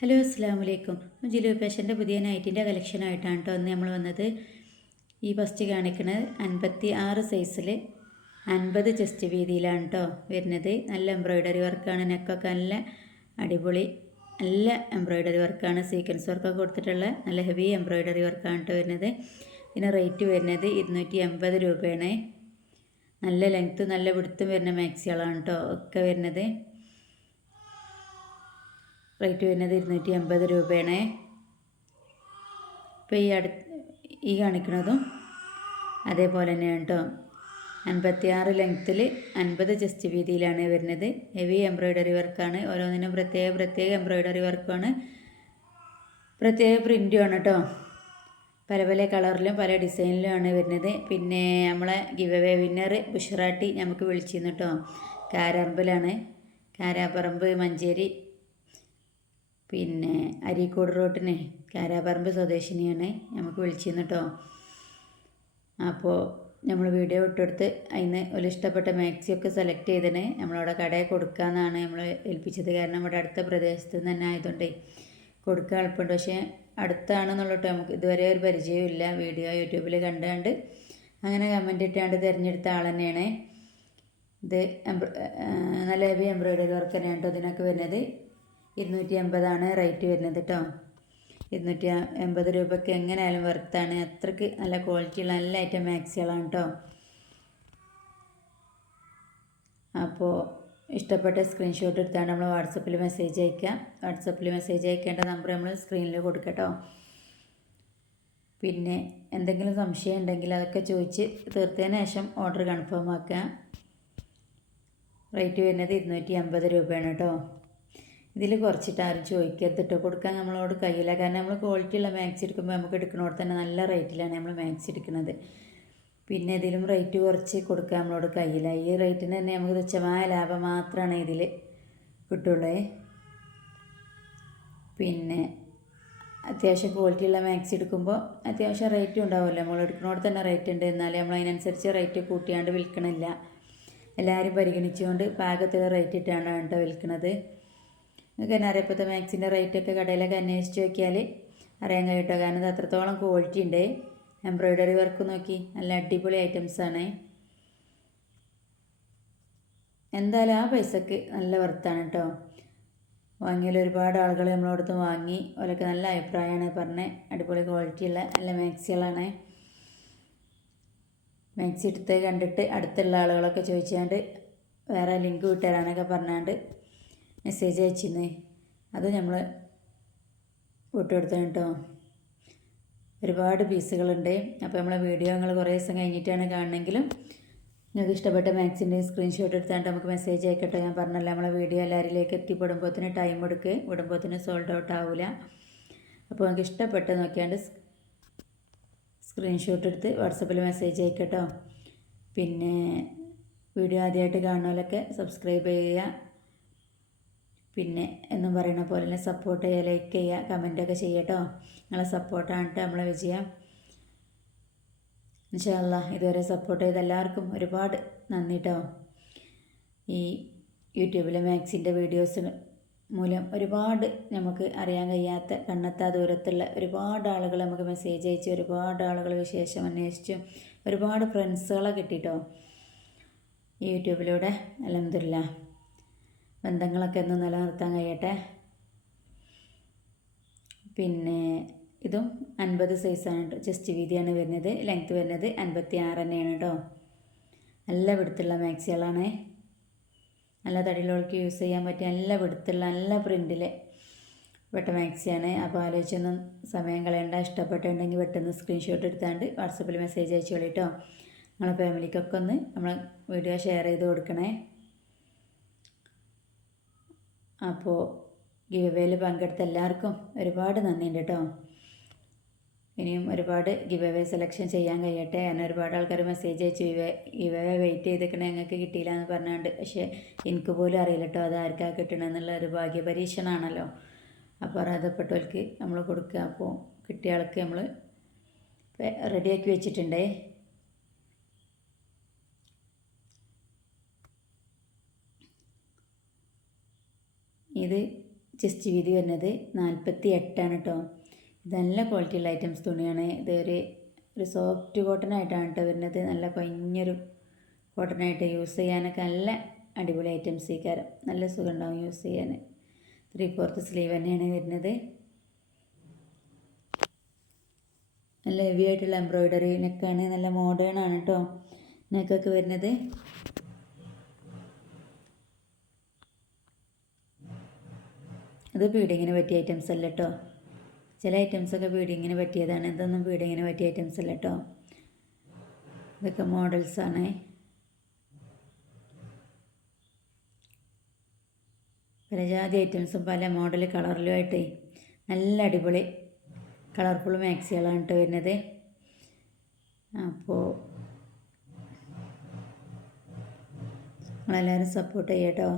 Hello അസ്സാം വലൈക്കും. ജിലു ഫാഷൻ്റെ പുതിയ നൈറ്റിൻ്റെ കളക്ഷനായിട്ടാണ് കേട്ടോ അന്ന് നമ്മൾ വന്നത്. ഈ ഫസ്റ്റ് കാണിക്കുന്നത് 56 സൈസിൽ 50 ചെസ്റ്റ് വീതിയിലാണ് കേട്ടോ വരുന്നത്. നല്ല എംബ്രോയ്ഡറി വർക്കാണ്, നെക്കൊക്കെ നല്ല അടിപൊളി നല്ല എംബ്രോയ്ഡറി വർക്കാണ്, സീക്വൻസ് വർക്കൊക്കെ കൊടുത്തിട്ടുള്ള നല്ല ഹെവി എംബ്രോയ്ഡറി വർക്കാണ് കേട്ടോ വരുന്നത്. ഇതിന് റേറ്റ് വരുന്നത് 280 രൂപയാണ്. നല്ല ലെങ്ത്തും നല്ല വിടുത്തും വരുന്ന മാക്സികളാണ് കേട്ടോ ഒക്കെ വരുന്നത്. റേറ്റ് വരുന്നത് 280 രൂപയാണ്. ഇപ്പോൾ ഈ കാണിക്കുന്നതും അതേപോലെ തന്നെയാണ് കേട്ടോ. 56 ലെങ്ത്തിൽ 50 ചെസ്റ്റ് വീതിയിലാണ് വരുന്നത്. ഹെവി എംബ്രോയ്ഡറി വർക്കാണ്, ഓരോന്നിനും പ്രത്യേക എംബ്രോയ്ഡറി വർക്കാണ്, പ്രത്യേക പ്രിൻറ്റുമാണ് കേട്ടോ. പല പല കളറിലും പല ഡിസൈനിലുമാണ് വരുന്നത്. പിന്നെ നമ്മളെ ഗിവ് അവേ വിന്നർ ബുഷറാട്ടി നമുക്ക് വിളിച്ചിരുന്നു കേട്ടോ. കാരാമ്പലാണ്, കാരാപ്പറമ്പ് മഞ്ചേരി, പിന്നെ അരീക്കോട് റോട്ടിന് കാരാപ്പറമ്പ് സ്വദേശിനിയാണ്, നമുക്ക് വിളിച്ചിരുന്നു കേട്ടോ. അപ്പോൾ നമ്മൾ വീഡിയോ ഇട്ടെടുത്ത് അതിന് ഒരു ഇഷ്ടപ്പെട്ട മാക്സിയൊക്കെ സെലക്ട് ചെയ്തിന് നമ്മളവിടെ കടയിൽ കൊടുക്കാമെന്നാണ് നമ്മൾ ഏൽപ്പിച്ചത്. കാരണം ഇവിടെ അടുത്ത പ്രദേശത്ത് നിന്ന് തന്നെ ആയതുകൊണ്ട് കൊടുക്കാൻ എളുപ്പമുണ്ട്. പക്ഷേ അടുത്താണെന്നുള്ള കേട്ടോ, നമുക്ക് ഇതുവരെ ഒരു പരിചയമില്ല. വീഡിയോ യൂട്യൂബിൽ കണ്ടുകൊണ്ട് അങ്ങനെ കമൻറ്റ് ഇട്ടാണ്ട് തിരഞ്ഞെടുത്ത ആൾ തന്നെയാണ്. ഇത് നല്ല ഹെവി എംബ്രോയ്ഡറി വർക്ക് തന്നെയാണ് കേട്ടോ ഇതിനൊക്കെ വരുന്നത്. 280 റേറ്റ് വരുന്നത് കേട്ടോ. 280 രൂപയ്ക്ക് എങ്ങനെയായാലും വർത്താണ്. അത്രയ്ക്ക് നല്ല ക്വാളിറ്റിയുള്ള നല്ല ഐറ്റം മാക്സികളാണ് കേട്ടോ. അപ്പോൾ ഇഷ്ടപ്പെട്ട സ്ക്രീൻഷോട്ട് എടുത്താണ് നമ്മൾ വാട്സപ്പിൽ മെസ്സേജ് അയക്കാം. വാട്സപ്പിൽ മെസ്സേജ് അയക്കേണ്ട നമ്പർ നമ്മൾ സ്ക്രീനിൽ കൊടുക്കട്ടോ. പിന്നെ എന്തെങ്കിലും സംശയം ഉണ്ടെങ്കിൽ അതൊക്കെ ചോദിച്ച് തീർത്തതിന് ശേഷം ഓർഡർ കൺഫേം ആക്കുക. റേറ്റ് വരുന്നത് 250 രൂപയാണ് കേട്ടോ. ഇതിൽ കുറച്ചിട്ട് ആരും ചോദിക്കരുത് കേട്ടോ, കൊടുക്കാൻ നമ്മളോട് കഴിയില്ല. കാരണം നമ്മൾ ക്വാളിറ്റിയുള്ള മാക്സി എടുക്കുമ്പോൾ നമുക്ക് എടുക്കുന്നതോടെ തന്നെ നല്ല റേറ്റിലാണ് നമ്മൾ മാക്സി എടുക്കുന്നത്. പിന്നെ ഇതിലും റേറ്റ് കുറച്ച് കൊടുക്കാൻ നമ്മളോട് കഴിയില്ല. ഈ റേറ്റിന് തന്നെ നമുക്ക് തുച്ഛമായ ലാഭം മാത്രമാണ് ഇതിൽ കിട്ടുള്ളൂ. പിന്നെ അത്യാവശ്യം ക്വാളിറ്റിയുള്ള മാക്സി എടുക്കുമ്പോൾ അത്യാവശ്യം റേറ്റും ഉണ്ടാവുമല്ലോ. നമ്മൾ എടുക്കുന്നതോടെ തന്നെ റേറ്റ് ഉണ്ട്, എന്നാലും നമ്മൾ അതിനനുസരിച്ച് റേറ്റ് കൂട്ടിയാണ്ട് വിൽക്കണില്ല. എല്ലാവരും പരിഗണിച്ചുകൊണ്ട് പാകത്തിൽ റേറ്റ് ഇട്ടാണ് കേട്ടോ വിൽക്കുന്നത്. നിങ്ങൾക്ക് തന്നെ അറിയാം, ഇപ്പോഴത്തെ മാക്സിൻ്റെ റേറ്റൊക്കെ കടയിലൊക്കെ അന്വേഷിച്ച് നോക്കിയാൽ അറിയാൻ കഴിയട്ടോ. കാരണം ഇത് അത്രത്തോളം ക്വാളിറ്റി ഉണ്ട്. എംബ്രോയ്ഡറി വർക്ക് നോക്കി നല്ല അടിപൊളി ഐറ്റംസാണ്. എന്തായാലും ആ പൈസക്ക് നല്ല വർത്താണ് കേട്ടോ. വാങ്ങിയാൽ ഒരുപാട് ആളുകൾ നമ്മളോടത്ത് വാങ്ങി, അവരൊക്കെ നല്ല അഭിപ്രായമാണ് പറഞ്ഞത്. അടിപൊളി ക്വാളിറ്റിയുള്ള നല്ല മാക്സികളാണ്. മാക്സി എടുത്ത് കണ്ടിട്ട് അടുത്തുള്ള ആളുകളൊക്കെ ചോദിച്ചാണ്ട് വേറെ ലിങ്ക് വിട്ടുതരാനൊക്കെ പറഞ്ഞാണ്ട് മെസ്സേജ് അയച്ചിരുന്നേ. അത് നമ്മൾ വിട്ടുകൊടുത്താണ് കേട്ടോ. ഒരുപാട് പീസുകളുണ്ട്. അപ്പോൾ നമ്മളെ വീഡിയോ നിങ്ങൾ കുറേ ദിവസം കഴിഞ്ഞിട്ടാണ് കാണണമെങ്കിലും നിങ്ങൾക്ക് ഇഷ്ടപ്പെട്ട മാക്സിൻ്റെ സ്ക്രീൻഷോട്ട് എടുത്താണ്ട് നമുക്ക് മെസ്സേജ് അയക്കട്ടെ. ഞാൻ പറഞ്ഞല്ലോ, നമ്മളെ വീഡിയോ എല്ലാവരിലേക്ക് എത്തിപ്പെടുമ്പോഴത്തിന് ടൈം എടുക്കുക, വിടുമ്പോഴത്തിന് സോൾഡ് ഔട്ട് ആവില്ല. അപ്പോൾ നിങ്ങൾക്ക് ഇഷ്ടപ്പെട്ട് നോക്കിയാണ്ട് സ്ക്രീൻഷോട്ട് എടുത്ത് വാട്സപ്പിൽ മെസ്സേജ് അയക്കട്ടോ. പിന്നെ വീഡിയോ ആദ്യമായിട്ട് കാണുന്നവരൊക്കെ സബ്സ്ക്രൈബ് ചെയ്യുക. പിന്നെ എന്നും പറയുന്ന പോലെ തന്നെ സപ്പോർട്ട് ചെയ്യുക, ലൈക്ക് ചെയ്യുക, കമൻറ്റൊക്കെ ചെയ്യട്ടോ. നിങ്ങളെ സപ്പോർട്ടാണ് നമ്മളെ വിജയം. ഇൻഷാ അല്ലാഹ് ഇതുവരെ സപ്പോർട്ട് ചെയ്ത എല്ലാവർക്കും ഒരുപാട് നന്ദി കേട്ടോ. ഈ യൂട്യൂബിലെ മാക്സിൻ്റെ വീഡിയോസ് മൂലം ഒരുപാട് നമുക്ക് അറിയാൻ കഴിയാത്ത കണ്ണെത്താ ദൂരത്തുള്ള ഒരുപാട് ആളുകൾ നമുക്ക് മെസ്സേജ് അയച്ച്, ഒരുപാട് ആളുകൾ വിശേഷം അന്വേഷിച്ചും ഒരുപാട് ഫ്രണ്ട്സുകളെ കിട്ടിട്ടോ ഈ യൂട്യൂബിലൂടെ. അൽഹംദുലില്ലാഹ് ബന്ധങ്ങളൊക്കെ ഒന്ന് നിലനിർത്താൻ കഴിയട്ടെ. പിന്നെ ഇതും 50 സൈസാണ് കേട്ടോ. ചെസ്റ്റ് വീതിയാണ് വരുന്നത്. ലെങ്ത്ത് വരുന്നത് 56 തന്നെയാണ് കേട്ടോ. നല്ല വിടുത്തുള്ള മാക്സികളാണ്. നല്ല തടിയിലോൾക്ക് യൂസ് ചെയ്യാൻ പറ്റിയ നല്ല വിടുത്തുള്ള നല്ല പ്രിൻറ്റിൽ വെട്ട മാക്സിയാണ്. അപ്പോൾ ആലോചിച്ചൊന്നും സമയം കളയേണ്ട. ഇഷ്ടപ്പെട്ടിട്ടുണ്ടെങ്കിൽ പെട്ടെന്ന് സ്ക്രീൻഷോട്ട് എടുത്താണ്ട് വാട്സപ്പിൽ മെസ്സേജ് അയച്ചോളൂ കേട്ടോ. നമ്മളെ ഫാമിലിക്കൊക്കെ ഒന്ന് നമ്മളെ വീഡിയോ ഷെയർ ചെയ്ത് കൊടുക്കണേ. അപ്പോൾ ഗിവ് അവേയിൽ പങ്കെടുത്ത എല്ലാവർക്കും ഒരുപാട് നന്ദിയുണ്ട് കേട്ടോ. ഇനിയും ഒരുപാട് ഗിവ് അവേ സെലക്ഷൻ ചെയ്യാൻ കഴിയട്ടെ. ഞാൻ ഒരുപാട് ആൾക്കാർ മെസ്സേജ് അയച്ചു, ഗിവ് അവേ വെയിറ്റ് ചെയ്തിരിക്കണേ ഞങ്ങൾക്ക് കിട്ടിയില്ല എന്ന് പറഞ്ഞുകൊണ്ട്. പക്ഷേ എനിക്ക് പോലും അറിയില്ല കേട്ടോ അത് ആർക്കാ കിട്ടണമെന്നുള്ള ഒരു ഭാഗ്യ പരീക്ഷണമാണല്ലോ. അപ്പോൾ അർഹതപ്പെട്ടവർക്ക് നമ്മൾ കൊടുക്കുക. അപ്പോൾ കിട്ടിയ ആൾക്ക് നമ്മൾ റെഡിയാക്കി വെച്ചിട്ടുണ്ടേ. ഇത് ചെസ്റ്റ് വീതി വരുന്നത് 48 കേട്ടോ. ഇത് നല്ല ക്വാളിറ്റിയുള്ള ഐറ്റംസ് തുണിയാണ്. ഇത് ഒരു സോഫ്റ്റ് കോട്ടൺ ആയിട്ടാണ് കേട്ടോ വരുന്നത്. നല്ല കൊഞ്ഞൊരു കോട്ടൺ ആയിട്ട് യൂസ് ചെയ്യാനൊക്കെ നല്ല അടിപൊളി ഐറ്റംസ് ഈ കാരം. നല്ല സുഖം ഉണ്ടാവും യൂസ് ചെയ്യാൻ. 3/4 സ്ലീവ് തന്നെയാണ് വരുന്നത്. നല്ല ഹെവി ആയിട്ടുള്ള എംബ്രോയിഡറി നെക്കാണ്. നല്ല മോഡേൺ ആണ് കേട്ടോ നെക്കൊക്കെ വരുന്നത്. ഇത് ബീഡിങ്ങിന് പറ്റിയ ഐറ്റംസ് അല്ല കേട്ടോ. ചില ഐറ്റംസൊക്കെ ബീഡിങ്ങിന് പറ്റിയതാണ്. ഇതൊന്നും ബീഡിങ്ങിന് പറ്റിയ ഐറ്റംസ് അല്ല കേട്ടോ. ഇതൊക്കെ മോഡൽസാണ്. പല ജാതി ഐറ്റംസും പല മോഡൽ കളറിലുമായിട്ട് നല്ല അടിപൊളി കളർഫുൾ മാക്സികളാണ് കേട്ടോ വരുന്നത്. അപ്പോൾ നമ്മളെല്ലാവരും സപ്പോർട്ട് ചെയ്യാം കേട്ടോ.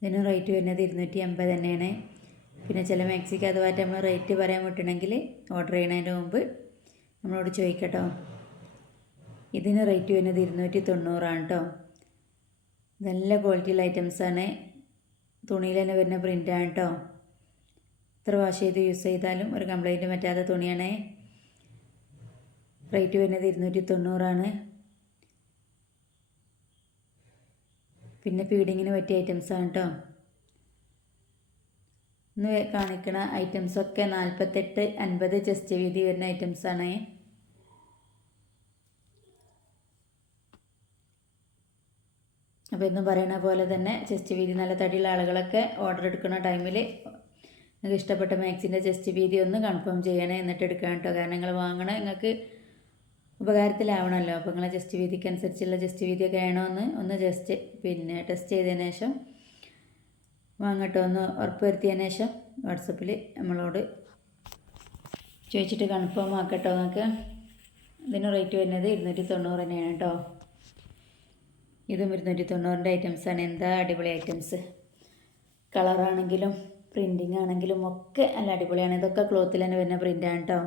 ഇതിന് റേറ്റ് വരുന്നത് 280 തന്നെയാണ്. പിന്നെ ചില മാക്സിക്ക് അതുമായിട്ട് നമ്മൾ റേറ്റ് പറയാൻ വിട്ടണമെങ്കിൽ ഓർഡർ ചെയ്യുന്നതിന് മുമ്പ് നമ്മളോട് ചോദിക്കട്ടോ. ഇതിന് റേറ്റ് വരുന്നത് 290 കേട്ടോ. നല്ല ക്വാളിറ്റിയുള്ള ഐറ്റംസാണ്. തുണിയിൽ തന്നെ വരുന്ന പ്രിൻ്റാണ് കേട്ടോ. എത്ര വാഷ് ചെയ്ത് യൂസ് ചെയ്താലും ഒരു കംപ്ലൈൻറ്റ് പറ്റാത്ത തുണിയാണ്. റേറ്റ് വരുന്നത് 290. പിന്നെ ഫീഡിങ്ങിന് പറ്റിയ ഐറ്റംസാണ് കേട്ടോ. ഇന്ന് കാണിക്കുന്ന ഐറ്റംസൊക്കെ 48-50 ചെസ്റ്റ് വീതി വരുന്ന ഐറ്റംസാണ്. അപ്പോൾ എന്നും പറയുന്ന പോലെ തന്നെ ചെസ്റ്റ് വീതി നല്ല തടിയുള്ള ആളുകളൊക്കെ ഓർഡർ എടുക്കുന്ന ടൈമിൽ നിങ്ങൾക്ക് ഇഷ്ടപ്പെട്ട മാക്സിൻ്റെ ചെസ്റ്റ് വീതി ഒന്ന് കൺഫേം ചെയ്യണേ, എന്നിട്ട് എടുക്കണം കേട്ടോ. കാരണം നിങ്ങൾ വാങ്ങണേ നിങ്ങൾക്ക് ഉപകാരത്തിലാവണമല്ലോ. അപ്പോൾ നിങ്ങളെ ചെസ്റ്റ് വീതിക്ക് അനുസരിച്ചുള്ള ചെസ്റ്റ് വീതിയൊക്കെ ആണോയെന്ന് ഒന്ന് ടെസ്റ്റ് ചെയ്തതിന് ശേഷം വാങ്ങട്ടോ. ഒന്ന് ഉറപ്പ് വരുത്തിയതിന് ശേഷം വാട്സപ്പിൽ നമ്മളോട് ചോദിച്ചിട്ട് കൺഫേം ആക്കട്ടോ. നിങ്ങൾക്ക് ഇതിന് റേറ്റ് വരുന്നത് 290 തന്നെയാണ് കേട്ടോ. ഇതും 290 ഐറ്റംസാണ്. എന്താ അടിപൊളി ഐറ്റംസ്. കളറാണെങ്കിലും പ്രിൻറ്റിങ് ആണെങ്കിലും ഒക്കെ നല്ല അടിപൊളിയാണ്. ഇതൊക്കെ ക്ലോത്തിൽ തന്നെ വരുന്ന പ്രിൻ്റാണ് കേട്ടോ.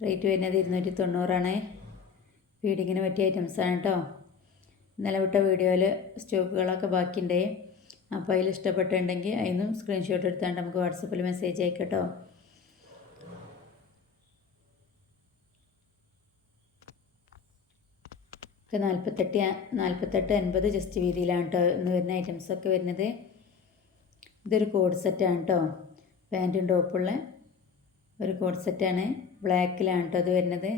റേറ്റ് വരുന്നത് 290. ഫീഡിങ്ങിന് പറ്റിയ ഐറ്റംസാണ് കേട്ടോ. ഇന്നലെ വിട്ട വീഡിയോയിൽ സ്റ്റോക്കുകളൊക്കെ ബാക്കിയുണ്ടേ. അപ്പോൾ അതിൽ ഇഷ്ടപ്പെട്ടിട്ടുണ്ടെങ്കിൽ അതിനും സ്ക്രീൻഷോട്ട് എടുത്താണ്ട് നമുക്ക് വാട്സപ്പിൽ മെസ്സേജ് അയക്കട്ടോ. ഒക്കെ 48-50 ചെസ്റ്റ് വീതിയിലാണ് കേട്ടോ ഇന്ന് വരുന്ന ഐറ്റംസൊക്കെ വരുന്നത്. ഇതൊരു കോഡ് സെറ്റാണ് കേട്ടോ. പാൻറ്റും ടോപ്പുള്ള ഒരു കോഡ് സെറ്റാണ്. ബ്ലാക്കിലാണ് കേട്ടോ ഇത് വരുന്നത്.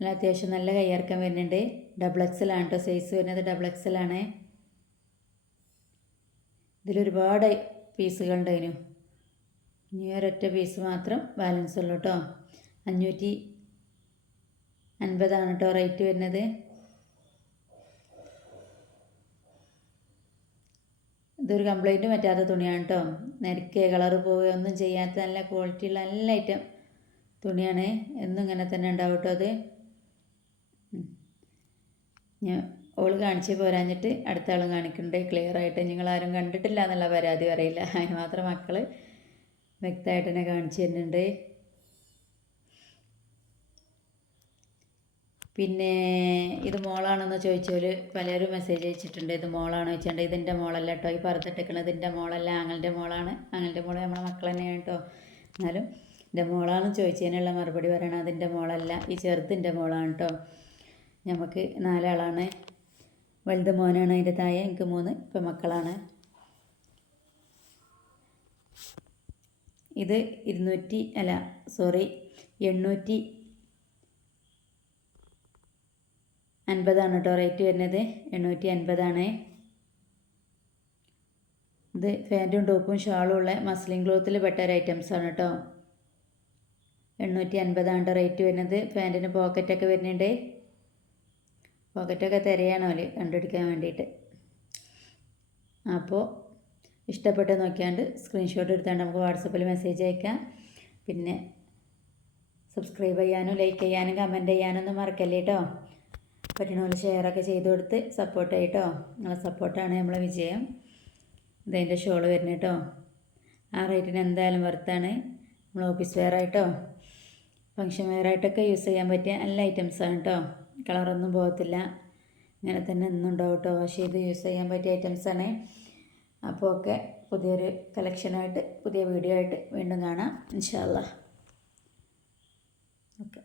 നല്ല അത്യാവശ്യം നല്ല കയ്യിറക്കം വരുന്നുണ്ട്. ഡബിൾ എക്സലാണ് കേട്ടോ സൈസ് വരുന്നത്. ഡബിൾ എക്സലാണ്. ഇതിലൊരുപാട് പീസുകളുണ്ടായിരുന്നു. ഇനി ഒരൊറ്റ പീസ് മാത്രം ബാലൻസ് ഉള്ളൂ കേട്ടോ. 550 കേട്ടോ റേറ്റ് വരുന്നത്. ഇതൊരു കംപ്ലൈൻറ്റ് പറ്റാത്ത തുണിയാണ് കേട്ടോ. നെരക്കെ കളറ് പോവുകയോ ഒന്നും ചെയ്യാത്ത നല്ല ക്വാളിറ്റിയുള്ള നല്ല ഐറ്റം തുണിയാണ്. എന്നും ഇങ്ങനെ തന്നെ ഉണ്ടാവും കേട്ടോ. അത് ഞാൻ ഓള് കാണിച്ച് പോരാഞ്ഞിട്ട് അടുത്ത ആളും കാണിക്കുന്നുണ്ട് ക്ലിയറായിട്ട്. നിങ്ങളാരും കണ്ടിട്ടില്ല എന്നുള്ള പരാതി പറയില്ല. അതിന് മാത്രം മക്കൾ വ്യക്തമായിട്ട് തന്നെ കാണിച്ചു തരുന്നുണ്ട്. പിന്നെ ഇത് മോളാണെന്ന് ചോദിച്ചവർ പലരും മെസ്സേജ് അയച്ചിട്ടുണ്ട്. ഇത് മോളാണോ ചോദിച്ചിട്ടുണ്ട്. ഇതിൻ്റെ മോളല്ല കേട്ടോ. ഈ പറത്തിട്ടിരിക്കുന്നത് ഇതിൻ്റെ മോളല്ല, ആങ്ങളുടെ മോളാണ്. ആങ്ങളുടെ മോള് നമ്മളെ മക്കൾ തന്നെയാണ് കേട്ടോ. എന്നാലും എൻ്റെ മോളാണെന്ന് ചോദിച്ചതിനുള്ള മറുപടി പറയണം. അതിൻ്റെ മോളല്ല, ഈ ചെറുതിൻ്റെ മോളാണ് കേട്ടോ. നമുക്ക് 4 ആളാണ്. വലുത് മോനാണ്. അതിൻ്റെ താഴെ എനിക്ക് 3 പെൺമക്കളാണ്. ഇത് 850 കേട്ടോ റേറ്റ് വരുന്നത്. 850. ഇത് പാൻറ്റും ടോപ്പും ഷാളും ഉള്ള മസ്ലിൻ ക്ലോത്തിൽ പെട്ട ഒരു ഐറ്റംസാണ് കേട്ടോ. 850 റേറ്റ് വരുന്നത്. പാൻറ്റിന് പോക്കറ്റൊക്കെ വരുന്നുണ്ട്. പോക്കറ്റൊക്കെ തിരയാണോ കണ്ടുപിടിക്കാൻ വേണ്ടിയിട്ട്. അപ്പോൾ ഇഷ്ടപ്പെട്ട് നോക്കിയാണ്ട് സ്ക്രീൻഷോട്ട് എടുത്താണ്ട് നമുക്ക് വാട്സപ്പിൽ മെസ്സേജ് അയക്കാം. പിന്നെ സബ്സ്ക്രൈബ് ചെയ്യാനും ലൈക്ക് ചെയ്യാനും കമൻറ്റ് ചെയ്യാനൊന്നും മറക്കല്ലേ കേട്ടോ. പറ്റണ പോലെ ഷെയറൊക്കെ ചെയ്ത് കൊടുത്ത് സപ്പോർട്ട് ചെയ്യട്ടോ. നിങ്ങളെ സപ്പോർട്ടാണ് നമ്മളെ വിജയം. ഇതതിൻ്റെ ഷോള് വരുന്നത് കേട്ടോ. ആ റേറ്റിന് എന്തായാലും വർത്താണ്. നമ്മൾ ഓഫീസ് വെയറായിട്ടോ ഫങ്ഷൻ വെയറായിട്ടൊക്കെ യൂസ് ചെയ്യാൻ പറ്റിയ നല്ല ഐറ്റംസാണ് കേട്ടോ. കളറൊന്നും പോകത്തില്ല. ഇങ്ങനെ തന്നെ എന്നും ഉണ്ടാവും കേട്ടോ. വാഷ് ചെയ്ത് യൂസ് ചെയ്യാൻ പറ്റിയ ഐറ്റംസാണ്. അപ്പോൾ ഒക്കെ പുതിയൊരു കളക്ഷനായിട്ട് പുതിയ വീഡിയോ ആയിട്ട് വീണ്ടും കാണാം ഇൻഷാ അല്ലാഹ്. ഓക്കെ.